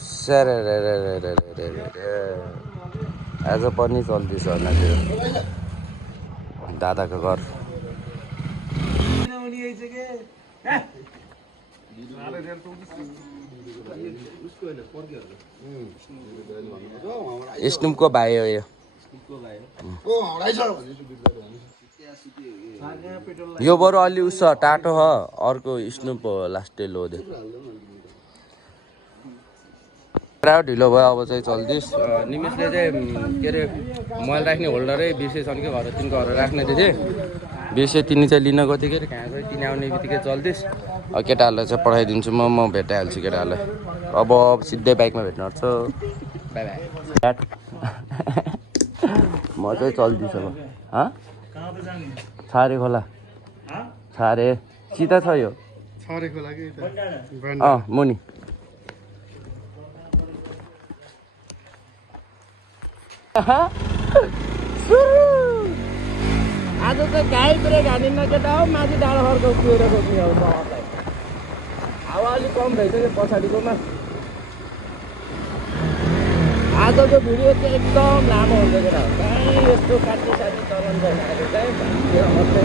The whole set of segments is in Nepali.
सरे आज पनि चल्दैछ त्यो दादाको घर। स्नुपको भाइ हो यो बरु अलि उस टाटो हो अर्को स्नुप हो लास्टे लोदे पुरा ढिलो भयो। अब चाहिँ चल्दैछ। निमेशले चाहिँ के अरे मोबाइल राख्ने होल्डरै बिर्सेछन् कि घर तिनको घर राख्ने थिए बिर्से तिनी चाहिँ लिन गएको थियो कि कहाँ चाहिँ तिनी आउने बित्तिकै चल्दैछ। केटाहरूलाई चाहिँ पठाइदिन्छु म भेटाइहाल्छु केटाहरूलाई। अब सिधै बाइकमा भेट्नु पर्छ। By by. म चाहिँ चल्दैछु अब। छारे खोला छारे सिधा छ यो मुनि। आज चाहिँ गाई ब्रेक हानिन्न केटा हो माथि डाँडो खर्को कुएर खोज्ने हो सहरलाई। हावा अलिक कम भइसक्यो पछाडिकोमा। आजको भिडियो चाहिँ एकदम लामो हुन्छ केटा हो। कहीँ यस्तो काट्ने साट्ने चलन छैन। आज चाहिँ मात्रै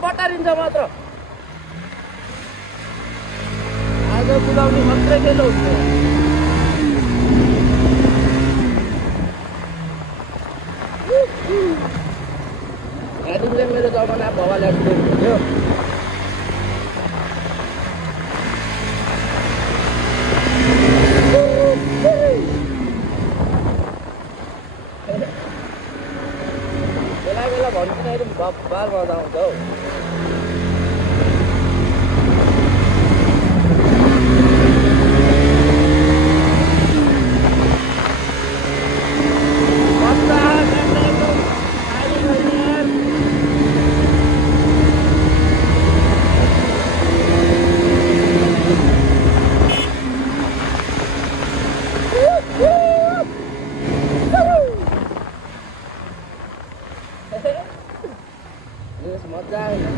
बटारिन्छ मात्र। आज कुदाउने मात्रै खेल हुन्छ। यहाँदेखि चाहिँ मेरो जमाना भवाल एक्सिडेन्ट हुन्थ्यो। बेला बेला भन्छु बार गर्दा आउँछ हौ। मजा आयो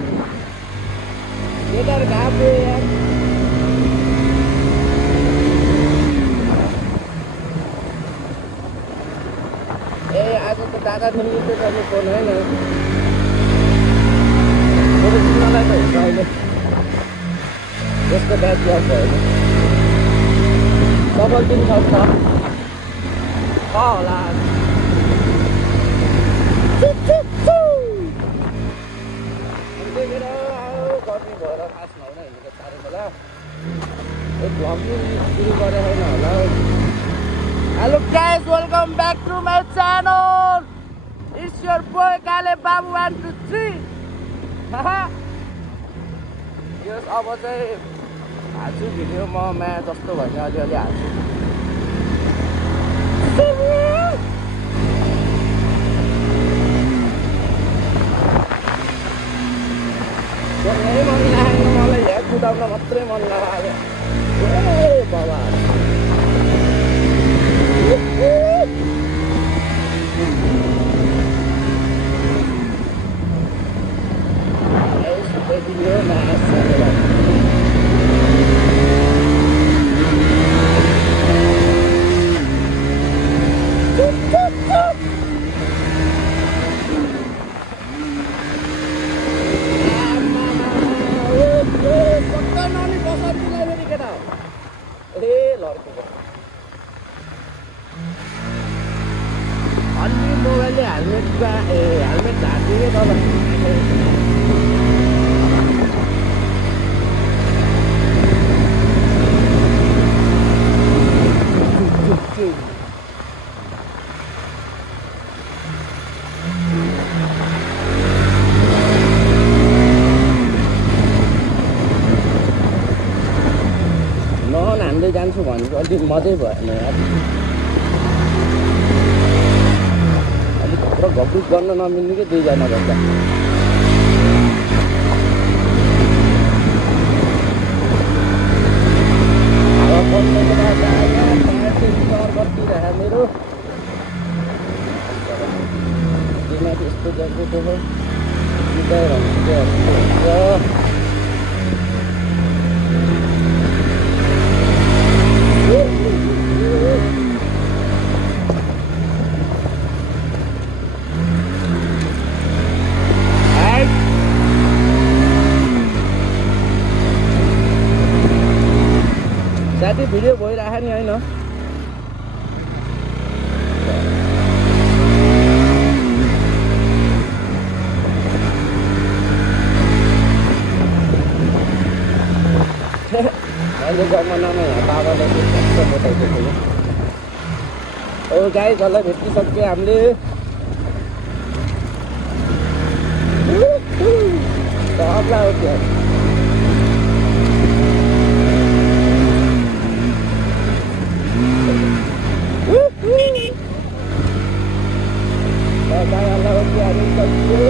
केटाहरू घाप्यो यार। ए आज त दादा निम्ति गर्ने फोन होइन फोटो किन्नलाई त हुन्छ अहिले। यसको ब्याग ब्याग भएन डबल दिन सक्छ होला। गर्मी भएर खास नहुन हिँडेको साह्रो होला। भ्लगिङ सुरु गरेर होइन होला। Hello guys welcome back to my channel. It's your boy Kale Babu 1 2 3। यस अब चाहिँ हाल्छु भिडियो म माया जस्तो भने अलिअलि हाल्छु। मन लाग्यो मलाई यहाँ कुदाउन मात्रै मन लाग्यो। ए बाबा अन्य मोबाइलले हेलमेट झाँदियो तपाईँ। अलिक मजै भएन यार अलिक पुरा घब्रुक गर्न नमिल्ने कि दुईजना गर्दा मेरो यस्तो ज्याकेट हो साथी भिडियो भइरहेको नि होइन अहिले जमानामा यहाँ बाबाले कस्तो बताइदिएको थियो ओ गाई जसलाई भेटिसक्यो हामीले सबलाई हो त्यो गाईहरूलाई हो त्यो हामी सक्यो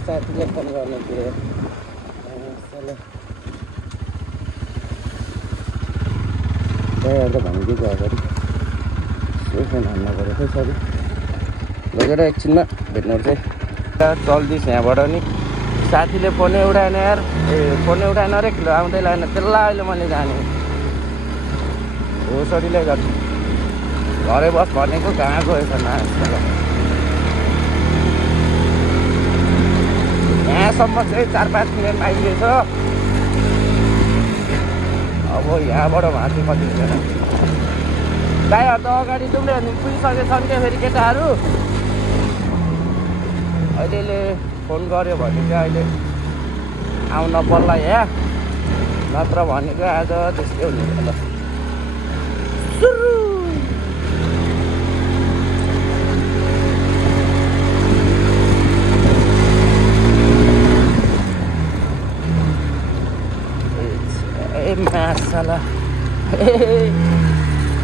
साथीले फोन गर्नु थियो त भनिदिएको अगाडि फोन हान्न पऱ्यो खै सरी लगेर एकछिनमा भेट्नु चाहिँ चल्दैछ यहाँबाट नि साथीले फोनै उठाएन यार फोनै उठाएन अरे किलो आउँदै लागेन त्यसलाई अहिले मैले जाने होसरीले गर्छु घरै बस भनेको कहाँ गएछ न यहाँसम्म चाहिँ 4-5 मिनट आइदिएछ अब यहाँबाट माथि कति मिनट गाईहरू त अगाडि डुम्रे पुगिसकेछन् क्या फेरि केटाहरू अहिले फोन गऱ्यो भने चाहिँ अहिले आउन पर्ला यहाँ नत्र भनेको आज त्यस्तै हुने होला मासला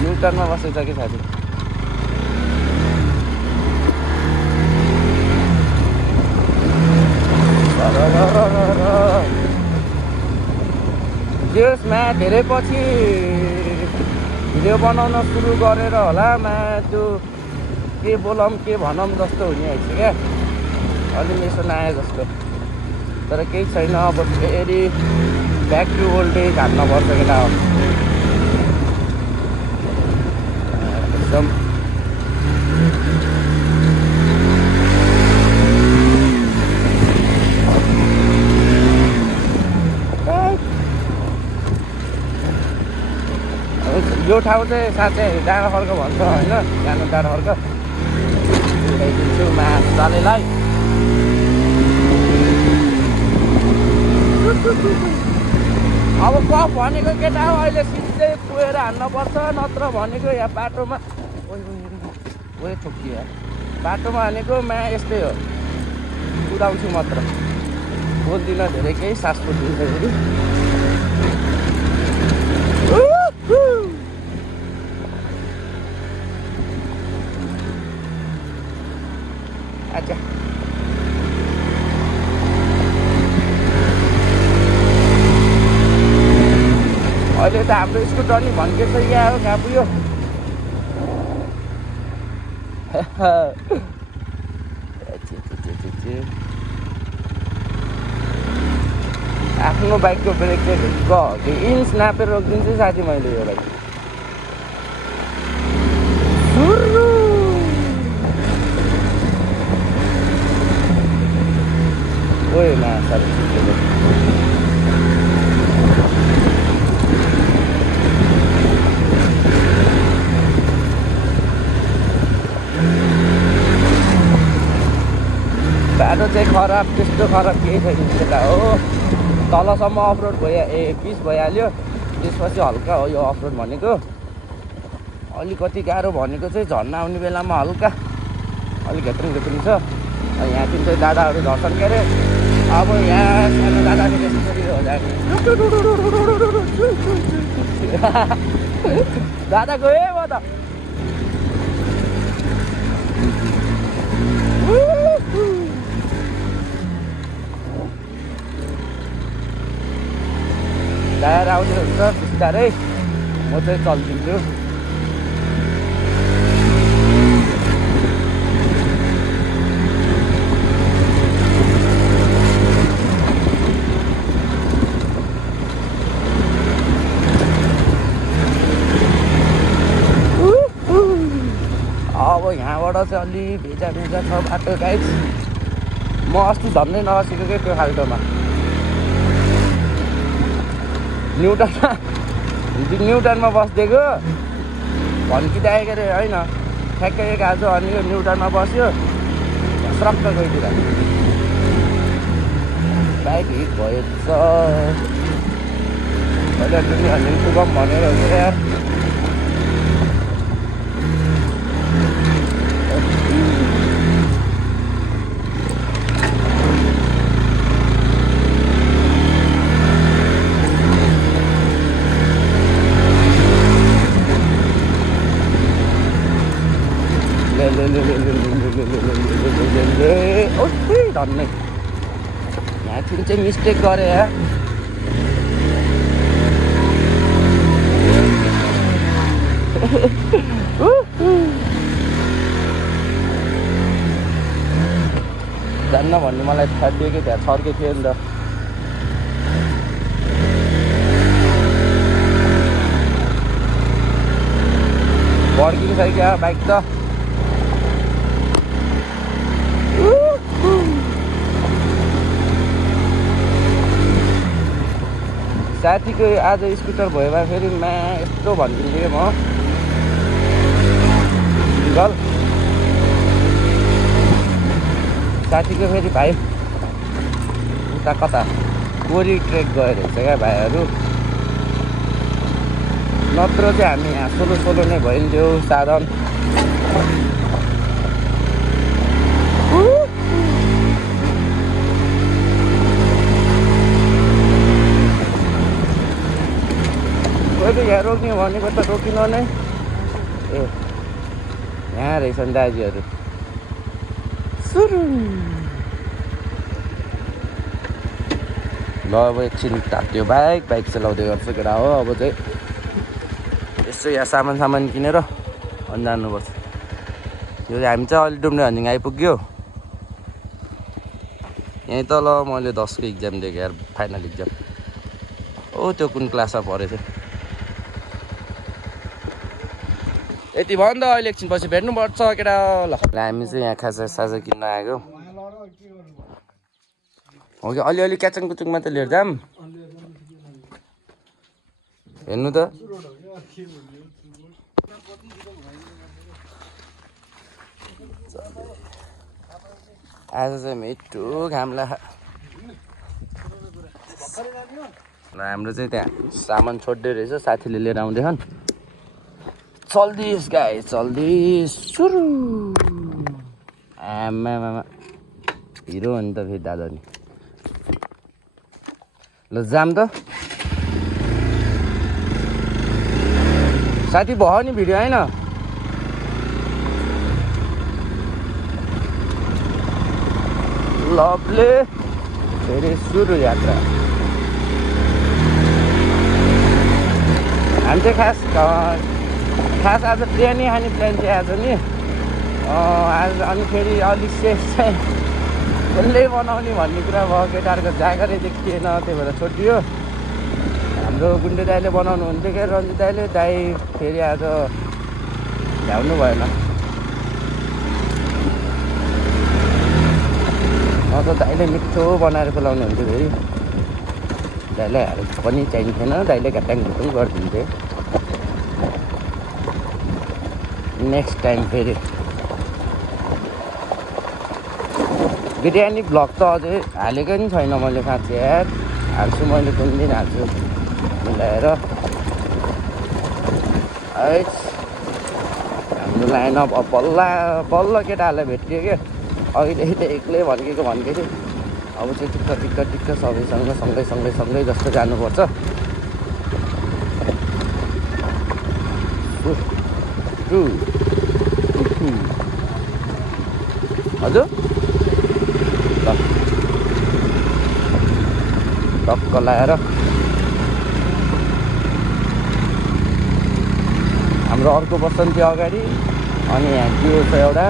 युटर्नमा बसेछ कि साथी त्यसमा धेरै पछि भिडियो बनाउन सुरु गरेर होला त्यो के बोलौँ के भनौँ जस्तो हुने आइछ क्या अलि यसो नआए जस्तो तर केही छैन अब फेरि ब्याक टु ओल्ड एज हान्नुपर्छ केटा हो एकदम यो ठाउँ चाहिँ साँच्चै डाँडा खर्क भन्छ होइन सानो डाँडा खर्क उठाइदिन्छु मासलालाई अब कफ भनेको केटा हो अहिले सिधै कुएर हान्नुपर्छ नत्र भनेको यहाँ बाटोमा ओए ठोकियो बाटोमा हानेको यस्तै हो कुदाउँछु मात्र बोल्दिनँ धेरै केही सास फुटिन्छ फेरि अच्छा अहिले त हाम्रो स्कुटर नि भन्के छ यहाँ हो कहाँ पुग्यो आफ्नो बाइकको ब्रेक चाहिँ ढुक्क इन्च नापेर रोकिदिन्छु साथी मैले यो बाइक। ओए साह्रै बाटो चाहिँ खराब, त्यस्तो खराब केही छैन त्यता हो। तलसम्म अफरोड पिच भइहाल्यो, त्यसपछि हल्का हो यो अफरोड भनेको। अलिकति गाह्रो भनेको चाहिँ झर्ना आउने बेलामा हल्का अलिक घेत्रिङ छ। यहाँतिर चाहिँ दादाहरू झर्छन् के अरे। अब यहाँ सानो दादाले त्यसरी हो जाने दादा गयो म त। टायर आउने हुन्छ बिस्तारै, म चाहिँ चलिदिन्छु। अब यहाँबाट चाहिँ अलि भेजा छ बाटो गाइस। म अस्ति झन्नै नसिकेको क्या त्यो खाल्टोमा न्युटनमा बसिदिएको भन्किँदाखेरि अरे होइन, ठ्याक्कै एक आज अनि यो न्युटनमा बस्यो सरक्क गइदिएर बाइक हिट भएछ। अहिले पनि अनि पुगम भनेर हुन्छ यार। धन्नै यहाँतिर चाहिँ मिस्टेक गरे यार। जान्न भन्ने मलाई थाहा थियो कि त्यहाँ छर्के थियो नि त। वर्किङ छ क्या बाइक त। साथीको आज स्कुटर भयो भए फेरि यस्तो भनिदिन्थेँ कि म गल। साथीको फेरि भाइ उता कता कोरी ट्रेक गएर रहेछ क्या भाइहरू। नत्र चाहिँ हामी यहाँ सोलो नै भइन्थ्यो साधन। कहिले यहाँ रोक्ने भनेको त रोकिन नै। ए यहाँ रहेछन् दाजुहरू। ल अब एकछिन तात्यो बाइक चलाउँदै गर्छ केटा हो। अब चाहिँ यसो यहाँ सामान किनेर अनि जानुपर्छ। यो हामी चाहिँ अलि डुम्ने हन्जिङ आइपुग्यो। यहीँ तल मैले 10 को इक्जाम दिएको यार, फाइनल इक्जाम। ओ त्यो कुन क्लासमा परेछ। यति भयो नि त, अहिले एकछिन पछि भेट्नुपर्छ केटा। ल हामी चाहिँ यहाँ खाजा किन्न आएको हो कि अलिअलि क्याचङ कुचुङ मात्रै लिएर जाम। हेर्नु त आज चाहिँ मिठो घाम ला। ल हाम्रो चाहिँ त्यहाँ सामान छोड्दै रहेछ, साथीले लिएर आउँदैछन्। चल्दिस गाई चल्दिस सुरु। आमा हिरो हो नि त फेरि दादा नि। ल जाम त साथी भयो नि भिडियो होइन। लभले फेरि सुरु यात्रा। हामी चाहिँ खास आज बिरयानी खाने प्लान चाहिँ आज नि आज। अनि फेरि अलिक सेफ चाहिँ कसले बनाउने भन्ने कुरा भयो केटाहरूको जागरै देखिएन त्यही भएर छोडियो हाम्रो गुन्डे दाइले बनाउनु हुन्थ्यो क्या रन्जित दाइले दाइ फेरि आज भ्याउनु भएन त दाइले मिठो बनाएर खुलाउनु हुन्थ्यो फेरि दाइलाई हेल्प पनि चाहिन्थेन दाइले घटाङ घुटुङ गरिदिन्थ्यो नेक्स्ट टाइम फेरि बिरयानी भ्लग त अझै हालेको नि छैन मैले साँच्चै यार हाल्छु मैले कुन दिन हाल्छु मिलाएर है हाम्रो लाइन अब बल्ल केटाहरूलाई भेटियो क्या अघिदेखि त एक्लै भन्केको थियो अब चाहिँ टिक्क सबैसँग सँगै जस्तो जानुपर्छ हजुर ल टक्क लाएर हाम्रो अर्को बसन्ती अगाडि अनि यहाँ त्यो छ एउटा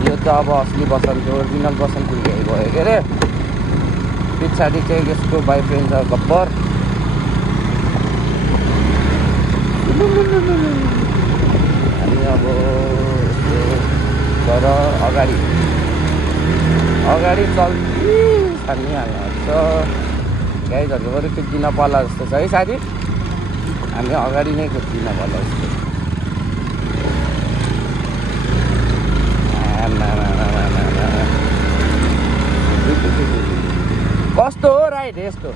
यो त अब असली बसन्ती ओरिजिनल बसन्ती भयो के अरे पछाडि चाहिँ यसको बोयफ्रेन्ड छ गब्बर हामी अब तर अगाडि छानिहाल्छ गाईहरूको पनि कुद्दिन पर्ला जस्तो छ है साथी हामी अगाडि नै कुद्दिन पर्ला जस्तो कस्तो हो राइड यस्तो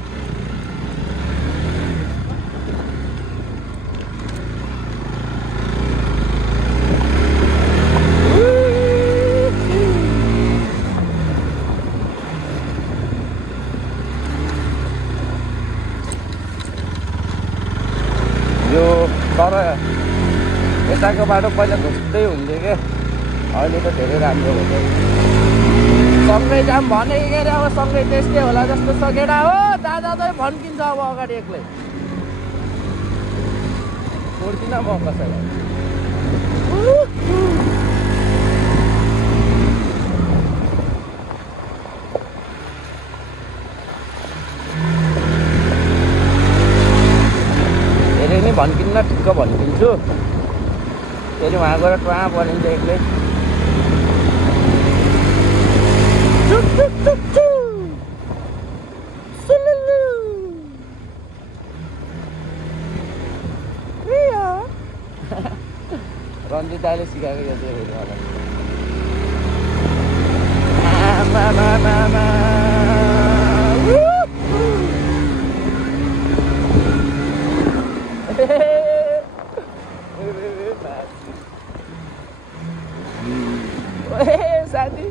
यो तर यताको बाटो पहिला घुस्दै हुन्थ्यो क्या अहिले त धेरै राम्रो भयो सँगै जाम भने के अरे अब सँगै त्यस्तै होला जस्तो छ केटा हो दादा चाहिँ भन्किन्छ अब अगाडि एक्लै छोड्दिनँ म कसैलाई धेरै नै भन्किन्न ठिक्क भन्किन्छु फेरि उहाँ गएर टुवा बनिन्छ एक्लै रन्जित दाइले सिकाएको यो चाहिँ साथी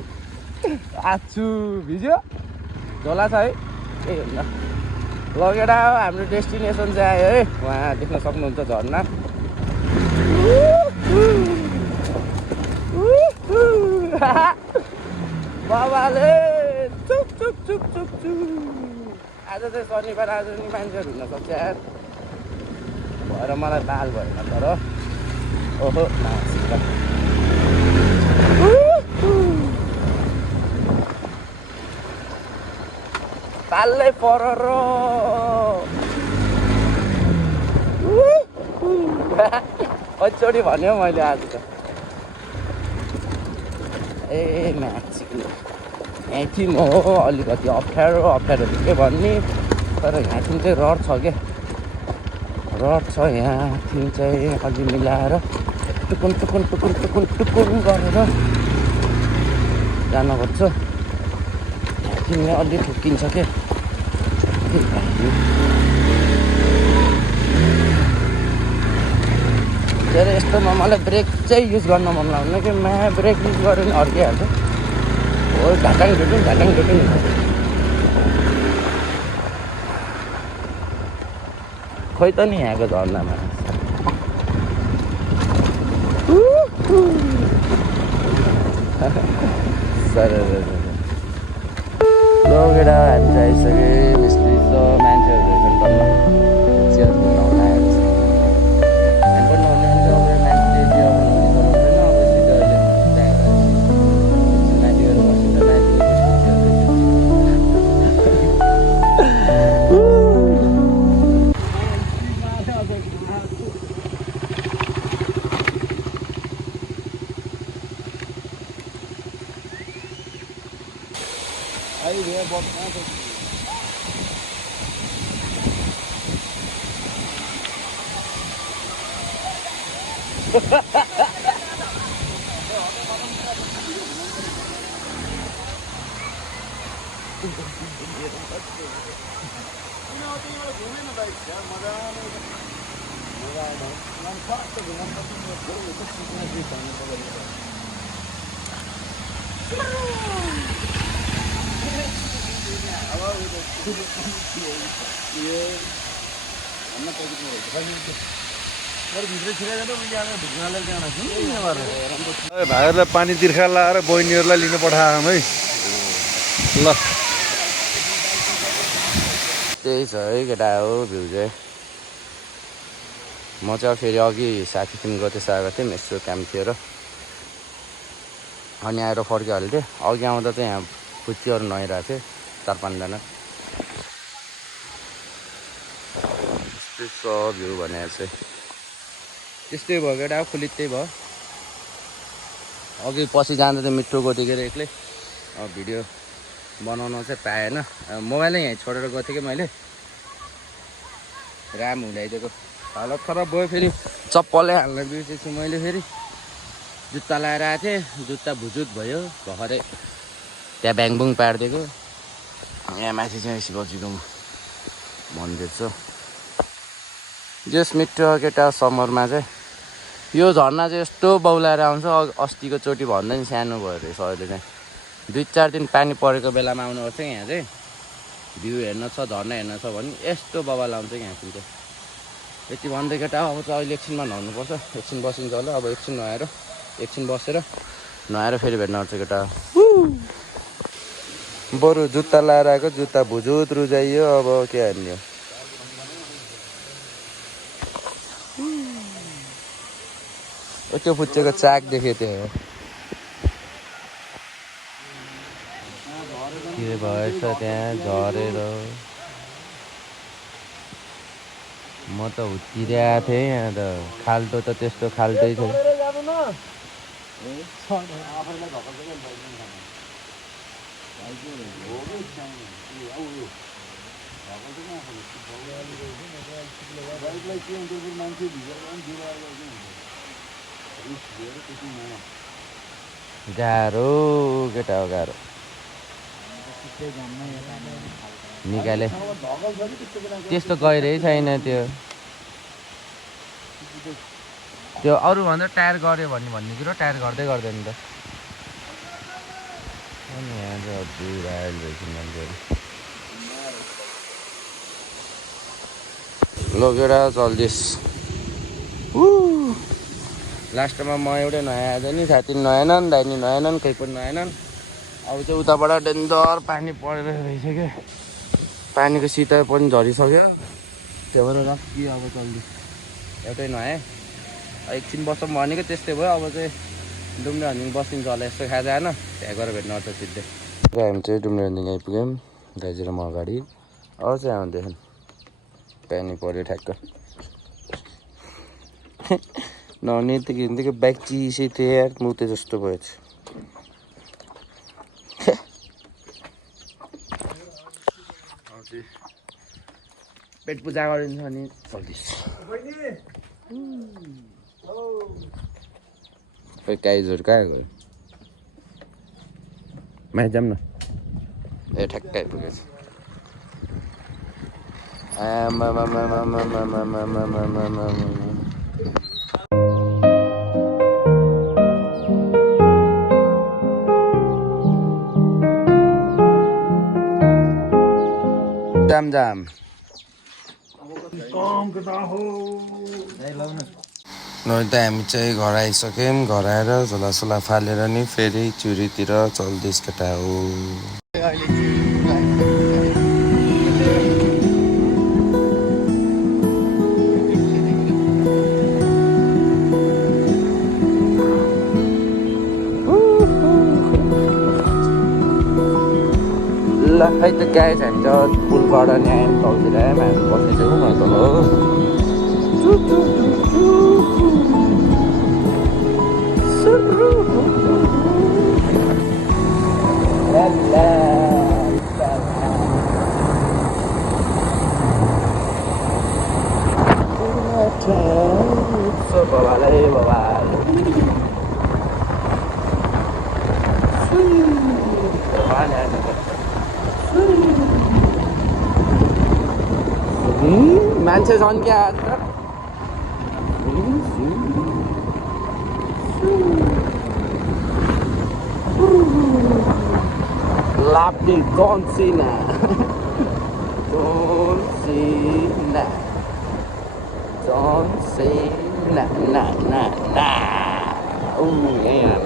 आछु भिज्यो झोला छ है ए हुन्न लगेर हाम्रो डेस्टिनेसन चाहिँ आयो है उहाँ देख्न सक्नुहुन्छ झर्ना बाबाले चुप चुप चुप चुप चुप आज चाहिँ शनिबार आज नि मान्छेहरू हुनसक्छ यार भएर मलाई बाल भएन तर ओहो पाल्लै पर कतिचोटि भन्यो मैले आज त ए म्याक्सिकन यहाँदेखि हो अलिकति अप्ठ्यारो के भन्ने तर यहाँदेखि चाहिँ रड छ क्या रड छ यहाँदेखि चाहिँ अलि मिलाएर टुकुन गरेर जानुपर्छ यहाँदेखि अलि ठुक्किन्छ क्या के अरे यस्तोमा मलाई ब्रेक चाहिँ युज गर्न मन लाग्दैन कि ब्रेक युज गऱ्यो भने अड्किहाल्छ हो ढाटाङ ढुटुङ खोइ त नि यहाँको झर्नामा लगेर हामी आइसके मिस्त्री त मान्छेहरू रहेछन् तल चियर बनाउन आएर भाइहरूलाई पानी तिर्खा लाएर बहिनीहरूलाई लिन पठाएँ है ल त्यही छ है केटा हो भ्यू चाहिँ म चाहिँ फेरि अघि साथीसँग त्यसो आएको थिएँ यसो काम थियो र अनि आएर फर्किहाल्थेँ थिएँ अघि आउँदा चाहिँ यहाँ फुच्चीहरू नुहाइरहेको थिएँ 4-5 जना त्यस्तो छ भ्यू भनेर चाहिँ त्यस्तै भयो केटा फुलित्तै भयो अघि पछि जाँदा चाहिँ मिठो गतिखेर एक्लै भिडियो बनाउन चाहिँ पाएन मोबाइलै यहीँ छोडेर गएको थिएँ कि मैले राम हुँदाइदिएको हालत खराब भयो फेरि चप्पलै हाल्न बिर्सेछु मैले फेरि जुत्ता लगाएर आएको थिएँ जुत्ता भुजुत भयो भर्खरै त्यहाँ ब्याङबुङ पारिदिएको यहाँ माथि चाहिँ शिवजीको मन्दिर छ जस मिठो केटा समरमा चाहिँ यो झर्ना चाहिँ यस्तो बौलाएर आउँछ अस्तिको चोटि भन्दा नि सानो भयो रहेछ अहिले चाहिँ 2-4 दिन पानी परेको बेलामा आउनुपर्छ यहाँ चाहिँ भ्यू हेर्न छ झर्ना हेर्न छ भने यस्तो बबाल आउँछ यहाँ चाहिँ यति भन्दै केटा अब चाहिँ अहिले एकछिनमा नुहाउनुपर्छ एकछिन बसिन्छ होला अब एकछिन नुहाएर एकछिन बसेर नुहाएर फेरि भेट्न आउँछ केटा बरु जुत्ता लाएर आएको जुत्ता भुजुत रुजाइयो अब के हान्ने हो त्यो फुच्चेको चाक देखेँ त्यो के भएछ त्यहाँ झरेर म त हुत्तिरहेको थिएँ यहाँ त खाल्टो त त्यस्तो खाल्टै थियो गाह्रो केटा हो गाह्रो निकाले त्यस्तो गहिरै छैन त्यो अरू भन्दा टायर गऱ्यो भन्ने कुरो टायर गर्दै गर्दैन त अनि यहाँ चाहिँ हजुर आइल रहेछ मान्छेहरू लगेर चल्दैछ लास्टमा म एउटै नआएछ नि साथी नआएनन् दाइनी नआएनन् केही पनि नआएनन् अब चाहिँ उताबाट डेन्जर पानी परेर रहेछ क्या पानीको शीतल पनि झरिसक्यो त्यही भएर रक्की अब चल्दै एउटै नआएँ एकछिन बसौँ भनेको त्यस्तै भयो अब चाहिँ डुम्रे हन्डिङ बसिन्छ होला यस्तो खाएर जान त्यहाँ गएर भेट्नु आउँछ सिधै हामी चाहिँ डुम्रे हन्डिङ आइपुग्यौँ दाइजी र म अगाडि अब चाहिँ आउँदैछन् पानी पऱ्यो ठ्याक्क नहुने यतिको ब्याग चिसै थियो यार मुते जस्तो भयो पेट पूजा गरिन्छ अनि चल्दैछ खै गाइजहरू कहाँ गयो माथि जाऊँ न ए ठ्याक्क आइपुगेछ जाम जाम न त हामी चाहिँ घर आइसक्यौँ घर आएर झोलासोला फालेर नि फेरि चुरीतिर चल्दैछ केटा हो ल खै त गाई खान्छ पुलबाट नि आयौँ तलतिर आयौँ हामी बसिसक्यौँ न तल मान्छे छन् क्या लाप्टी John Cena John Cena John Cena na yeah.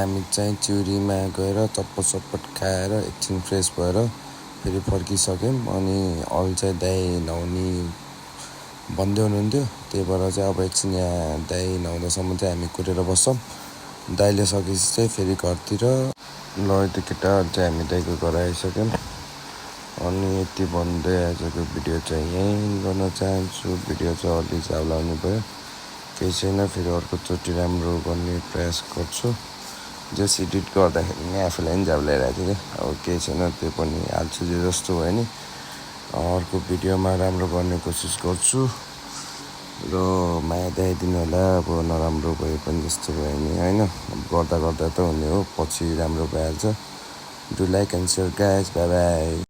हामी चाहिँ चिउरीमा गएर चप्पट खाएर एकछिन फ्रेस भएर फेरि फर्किसक्यौँ अनि अरू चाहिँ दाइ नुहाउने भन्दै हुनुहुन्थ्यो त्यही भएर चाहिँ अब एकछिन यहाँ दाइ नुहाउँदासम्म चाहिँ हामी कुरेर बस्छौँ दाइले सकेपछि चाहिँ फेरि घरतिर ल त्यो केटा चाहिँ हामी दाइको घर आइसक्यौँ अनि यति भन्दै आजको भिडियो चाहिँ यहीँ गर्न चाहन्छु भिडियो चाहिँ अलि चाउ लाउनु भयो केही छैन फेरि अर्कोचोटि राम्रो गर्ने प्रयास गर्छु जस एडिट गर्दाखेरि नि आफूलाई पनि झ्याउ ल्याइरहेको थियो क्या अब केही छैन त्यो पनि हाल्छु जे जस्तो भयो नि अर्को भिडियोमा राम्रो गर्ने कोसिस गर्छु र माया दिइदिनु होला अब नराम्रो भए पनि जस्तो भयो नि होइन गर्दा गर्दा त हुने हो पछि राम्रो भइहाल्छ do like and share guys by by